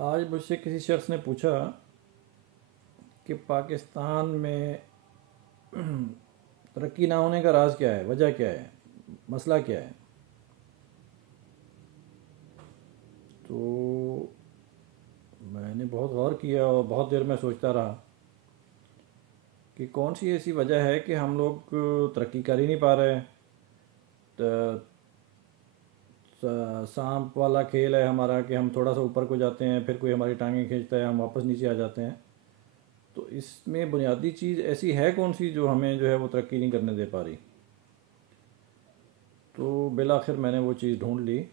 आज मुझसे किसी शख्स ने पूछा कि पाकिस्तान में तरक्की ना होने का राज क्या है, वजह क्या है, मसला क्या है। तो मैंने बहुत गौर किया और बहुत देर में सोचता रहा कि कौन सी ऐसी वजह है कि हम लोग तरक्की कर ही नहीं पा रहे। त- सांप वाला खेल है हमारा कि हम थोड़ा सा ऊपर को जाते हैं, फिर कोई हमारी टांगें खींचता है, हम वापस नीचे आ जाते हैं। तो इसमें बुनियादी चीज़ ऐसी है कौन सी जो हमें जो है वो तरक्की नहीं करने दे पा रही। तो बिल आखिर मैंने वो चीज़ ढूंढ ली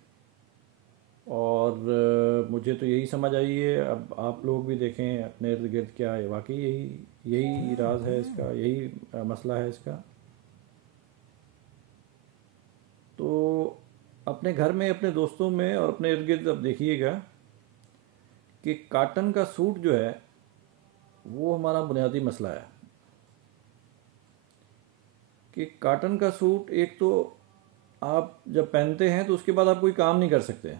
और मुझे तो यही समझ आई है। अब आप लोग भी देखें अपने इर्द गिर्द, क्या है वाकई यही यही राज है इसका, यही मसला है इसका। तो अपने घर में, अपने दोस्तों में और अपने इर्द गिर्द अब देखिएगा कि काटन का सूट जो है वो हमारा बुनियादी मसला है। कि काटन का सूट एक तो आप जब पहनते हैं तो उसके बाद आप कोई काम नहीं कर सकते।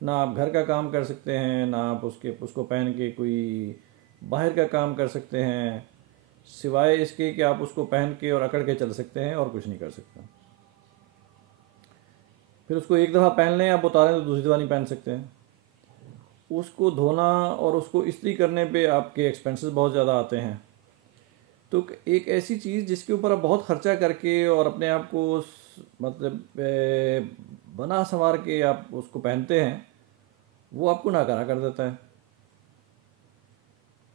ना आप घर का काम कर सकते हैं, ना आप उसको पहन के कोई बाहर का काम कर सकते हैं, सिवाय इसके कि आप उसको पहन के और अकड़ के चल सकते हैं और कुछ नहीं कर सकते। फिर उसको एक दफ़ा पहन लें, आप उतारें तो दूसरी दफ़ा नहीं पहन सकते हैं। उसको धोना और उसको इस्त्री करने पे आपके एक्सपेंसेस बहुत ज़्यादा आते हैं। तो एक ऐसी चीज़ जिसके ऊपर आप बहुत खर्चा करके और अपने आप को मतलब बना संवार के आप उसको पहनते हैं, वो आपको नाकारा कर देता है।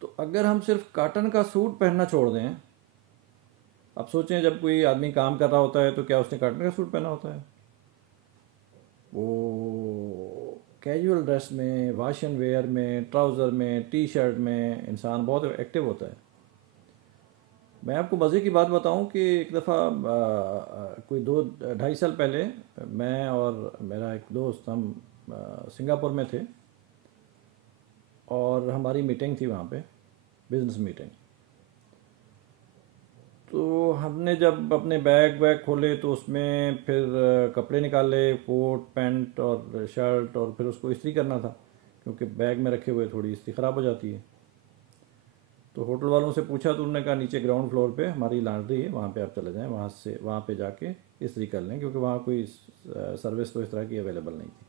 तो अगर हम सिर्फ कॉटन का सूट पहनना छोड़ दें, आप सोचें जब कोई आदमी काम कर रहा होता है तो क्या उसने कॉटन का सूट पहना होता है? वो कैजुअल ड्रेस में, वाश एंड वेयर में, ट्राउज़र में, टी शर्ट में इंसान बहुत एक्टिव होता है। मैं आपको मज़े की बात बताऊं कि एक दफ़ा कोई 2 ढाई साल पहले मैं और मेरा एक दोस्त, हम सिंगापुर में थे और हमारी मीटिंग थी वहाँ पे, बिज़नेस मीटिंग। तो हमने जब अपने बैग वैग खोले तो उसमें फिर कपड़े निकाले, कोट पैंट और शर्ट, और फिर उसको इस्त्री करना था क्योंकि बैग में रखे हुए थोड़ी इस्त्री ख़राब हो जाती है। तो होटल वालों से पूछा तो उन्होंने कहा नीचे ग्राउंड फ्लोर पे हमारी लॉन्ड्री है, वहाँ पे आप चले जाएं, वहाँ पे जाके इस्त्री कर लें, क्योंकि वहाँ कोई सर्विस तो इस तरह की अवेलेबल नहीं थी।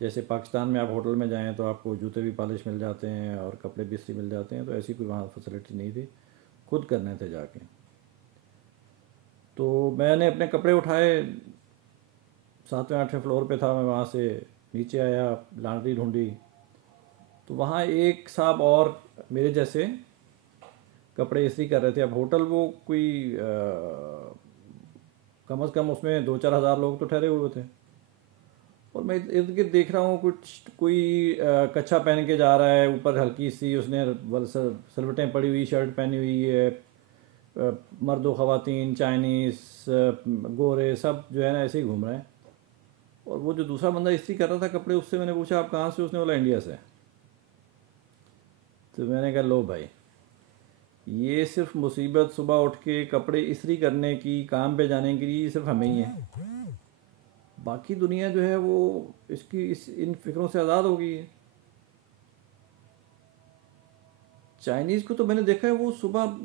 जैसे पाकिस्तान में आप होटल में जाएं तो आपको जूते भी पॉलिश मिल जाते हैं और कपड़े भी इस्त्री मिल जाते हैं, तो ऐसी कोई वहाँ फैसिलिटी नहीं थी, खुद करने थे जाके। तो मैंने अपने कपड़े उठाए, 7वें 8वें फ्लोर पे था, मैं वहाँ से नीचे आया, लॉन्ड्री ढूंढी तो वहाँ एक साहब और मेरे जैसे कपड़े इस्त्री कर रहे थे। अब होटल वो कोई कम अज़ कम उसमें 2-4 हज़ार लोग तो ठहरे हुए थे। और मैं इर्द गिर्द देख रहा हूँ कुछ कोई कच्छा पहन के जा रहा है, ऊपर हल्की सी उसने सलवटें पड़ी हुई, शर्ट पहनी हुई है। मर्द ख़वातीन, चाइनीज़, गोरे, सब जो है ना ऐसे ही घूम रहे हैं। और वो जो दूसरा बंदा इस्त्री कर रहा था कपड़े, उससे मैंने पूछा आप कहाँ से? उसने बोला इंडिया से। तो मैंने कहा लो भाई, ये सिर्फ मुसीबत सुबह उठ के कपड़े इस्त्री करने की, काम पे जाने के लिए सिर्फ हमें ही है। बाकी दुनिया जो है वो इन फिक्रों से आज़ाद हो गई है। चाइनीज़ को तो मैंने देखा है वो सुबह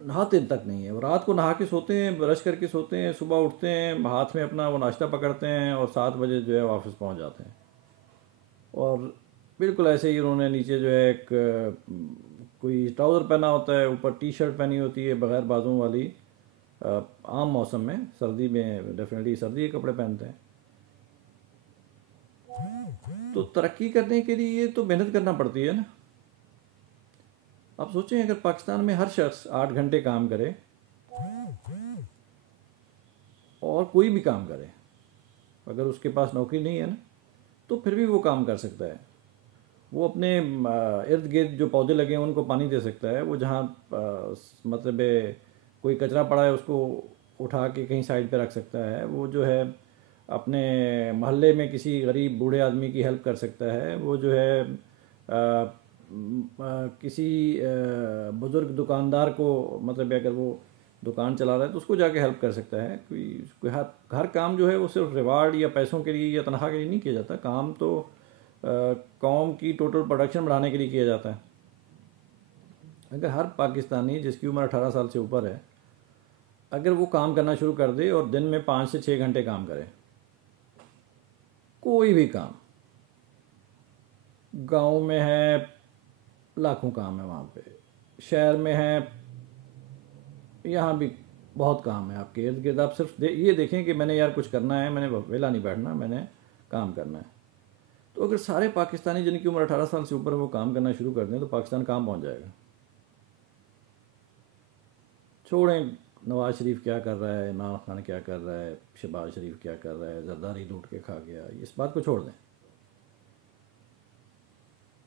नहाते तक नहीं है, वो रात को नहा के सोते हैं, ब्रश करके सोते हैं, सुबह उठते हैं, हाथ में अपना वो नाश्ता पकड़ते हैं और 7 बजे जो है ऑफिस पहुंच जाते हैं। और बिल्कुल ऐसे ही उन्होंने नीचे जो है एक कोई ट्राउज़र पहना होता है, ऊपर टी शर्ट पहनी होती है बगैर बाजुओं वाली। आम मौसम में, सर्दी में डेफिनेटली सर्दी के कपड़े पहनते हैं। तो तरक्की करने के लिए तो मेहनत करना पड़ती है ना। आप सोचें अगर पाकिस्तान में हर शख्स 8 घंटे काम करे और कोई भी काम करे, अगर उसके पास नौकरी नहीं है ना, तो फिर भी वो काम कर सकता है। वो अपने इर्द गिर्द जो पौधे लगे हैं उनको पानी दे सकता है। वो जहाँ मतलब कोई कचरा पड़ा है उसको उठा के कहीं साइड पे रख सकता है। वो जो है अपने मोहल्ले में किसी गरीब बूढ़े आदमी की हेल्प कर सकता है। वो जो है किसी बुज़ुर्ग दुकानदार को, मतलब अगर वो दुकान चला रहा है तो उसको जाके हेल्प कर सकता है। कोई हर हर काम जो है वो सिर्फ रिवार्ड या पैसों के लिए या तनख्वाह के लिए नहीं किया जाता। काम तो कौम की टोटल प्रोडक्शन बढ़ाने के लिए किया जाता है। अगर हर पाकिस्तानी जिसकी उम्र 18 साल से ऊपर है, अगर वो काम करना शुरू कर दे और दिन में 5 से 6 घंटे काम करे, कोई भी काम, गांव में है लाखों काम है, वहाँ पे शहर में है, यहाँ भी बहुत काम है आपके इर्द गिर्द। आप सिर्फ ये देखें कि मैंने यार कुछ करना है, मैंने वेला नहीं बैठना, मैंने काम करना है। तो अगर सारे पाकिस्तानी जिनकी उम्र 18 साल से ऊपर है वो काम करना शुरू कर दें तो पाकिस्तान कहाँ पहुँच जाएगा। छोड़ें नवाज शरीफ क्या कर रहा है, इमरान खान क्या कर रहा है, शहबाज शरीफ क्या कर रहा है, जरदारी लूट के खा गया, इस बात को छोड़ दें।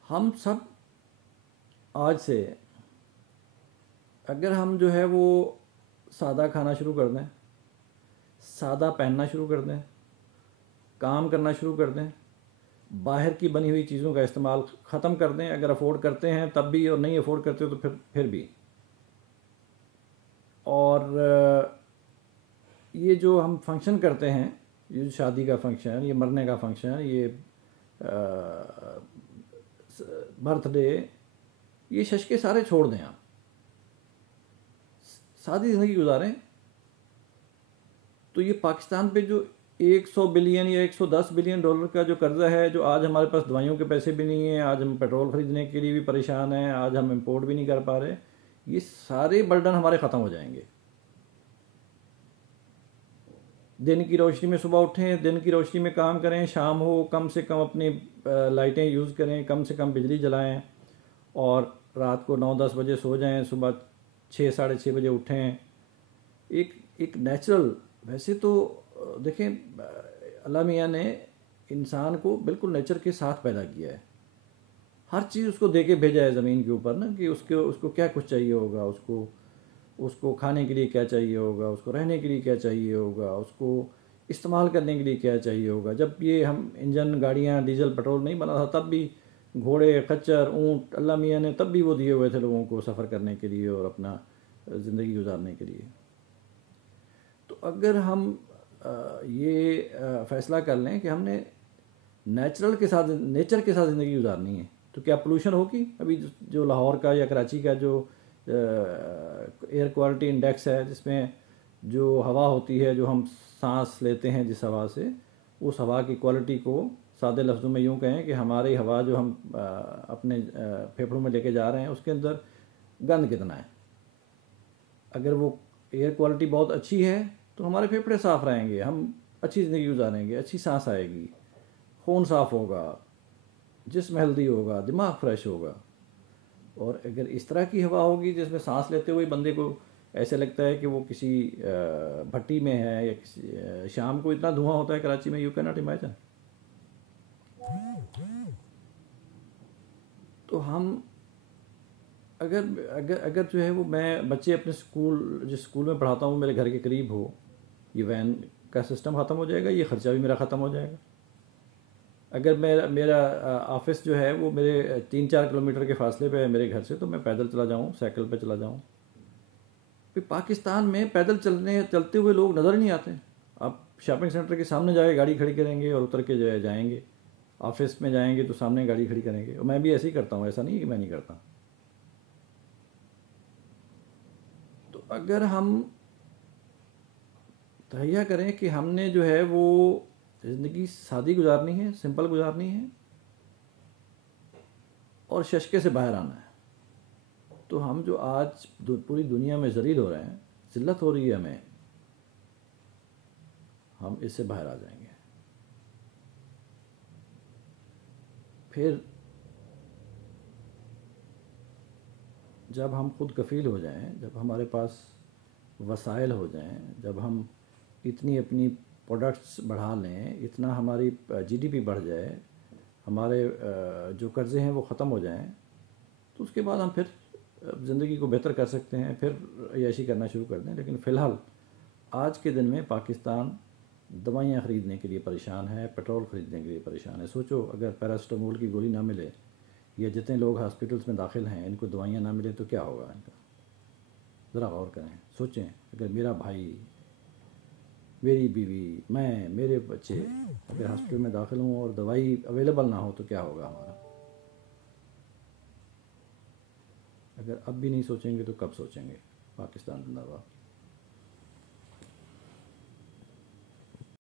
हम सब आज से अगर हम जो है वो सादा खाना शुरू कर दें, सादा पहनना शुरू कर दें, काम करना शुरू कर दें, बाहर की बनी हुई चीज़ों का इस्तेमाल ख़त्म कर दें, अगर अफोर्ड करते हैं तब भी और नहीं अफोर्ड करते हो तो फिर भी। और ये जो हम फंक्शन करते हैं, ये जो शादी का फंक्शन, ये मरने का फंक्शन, ये बर्थडे, ये शश के सारे छोड़ दें। आप सादी ज़िंदगी गुजारें। तो ये पाकिस्तान पे जो 100 बिलियन या 110 बिलियन डॉलर का जो कर्जा है, जो आज हमारे पास दवाइयों के पैसे भी नहीं हैं, आज हम पेट्रोल ख़रीदने के लिए भी परेशान हैं, आज हम इंपोर्ट भी नहीं कर पा रहे, ये सारे बर्डन हमारे ख़त्म हो जाएंगे। दिन की रोशनी में सुबह उठें, दिन की रोशनी में काम करें, शाम हो कम से कम अपनी लाइटें यूज़ करें, कम से कम बिजली जलाएं, और रात को 9-10 बजे सो जाएं, सुबह 6-6:30 बजे उठें। एक नेचुरल, वैसे तो देखें अल्लाह मियाँ ने इंसान को बिल्कुल नेचर के साथ पैदा किया है, हर चीज़ उसको दे के भेजा है ज़मीन के ऊपर ना, कि उसको क्या कुछ चाहिए होगा, उसको खाने के लिए क्या चाहिए होगा, उसको रहने के लिए क्या चाहिए होगा, उसको इस्तेमाल करने के लिए क्या चाहिए होगा। जब ये हम इंजन गाड़ियाँ डीजल पेट्रोल नहीं बना था तब भी घोड़े खच्चर ऊँट अल्लाह मियाँ ने तब भी वो दिए हुए थे लोगों को सफ़र करने के लिए और अपना ज़िंदगी गुजारने के लिए। तो अगर हम ये फ़ैसला कर लें कि हमने नेचर के साथ ज़िंदगी गुजारनी है, तो क्या पोल्यूशन होगी? अभी जो लाहौर का या कराची का जो एयर क्वालिटी इंडेक्स है, जिसमें जो हवा होती है, जो हम सांस लेते हैं जिस हवा से, उस हवा की क्वालिटी को सादे लफ्ज़ों में यूँ कहें कि हमारी हवा जो हम अपने फेफड़ों में लेके जा रहे हैं उसके अंदर गंद कितना है। अगर वो एयर क्वालिटी बहुत अच्छी है तो हमारे फेफड़े साफ़ रहेंगे, हम अच्छी ज़िंदगी गुजारेंगे, अच्छी सांस आएगी, खून साफ़ होगा, जिस्म हेल्दी होगा, दिमाग फ्रेश होगा। और अगर इस तरह की हवा होगी जिसमें सांस लेते हुए बंदे को ऐसे लगता है कि वो किसी भट्टी में है, या किसी शाम को इतना धुआं होता है कराची में, यू कैन नॉट इमेजिन। तो हम अगर जो है वो, मैं बच्चे अपने जिस स्कूल में पढ़ाता हूँ मेरे घर के करीब हो, ये वैन का सिस्टम ख़त्म हो जाएगा, ये ख़र्चा भी मेरा ख़त्म हो जाएगा। अगर मेरा ऑफिस जो है वो मेरे 3-4 किलोमीटर के फासले पे है मेरे घर से, तो मैं पैदल चला जाऊँ, साइकिल पे चला जाऊँ। फिर पाकिस्तान में पैदल चलते हुए लोग नज़र नहीं आते। आप शॉपिंग सेंटर के सामने जाके गाड़ी खड़ी करेंगे और उतर के जाएंगे, ऑफिस में जाएंगे तो सामने गाड़ी खड़ी करेंगे। और मैं भी ऐसे ही करता हूँ, ऐसा नहीं है कि मैं नहीं करता। तो अगर हम तहैया करें कि हमने जो है वो ज़िंदगी सादी गुजारनी है, सिंपल गुजारनी है और शशके से बाहर आना है, तो हम जो आज पूरी दुनिया में ज़लील हो रहे हैं, ज़िल्लत हो रही है हमें, हम इससे बाहर आ जाएंगे। फिर जब हम खुद कफ़ील हो जाएं, जब हमारे पास वसाइल हो जाएं, जब हम इतनी अपनी प्रोडक्ट्स बढ़ा लें, इतना हमारी जीडीपी बढ़ जाए, हमारे जो कर्ज़े हैं वो ख़त्म हो जाएं, तो उसके बाद हम फिर ज़िंदगी को बेहतर कर सकते हैं, फिर अय्याशी करना शुरू कर दें। लेकिन फ़िलहाल आज के दिन में पाकिस्तान दवाइयाँ ख़रीदने के लिए परेशान है, पेट्रोल ख़रीदने के लिए परेशान है। सोचो अगर पैरासिटामोल की गोली ना मिले, या जितने लोग हॉस्पिटल्स में दाखिल हैं इनको दवाइयाँ ना मिले तो क्या होगा इनका। ज़रा गौर करें, सोचें। अगर मेरा भाई मेरी बीवी, मैं, मेरे बच्चे अगर हॉस्पिटल में दाखिल हों और दवाई अवेलेबल ना हो तो क्या होगा हमारा? अगर अब भी नहीं सोचेंगे तो कब सोचेंगे? पाकिस्तान जिंदाबाद।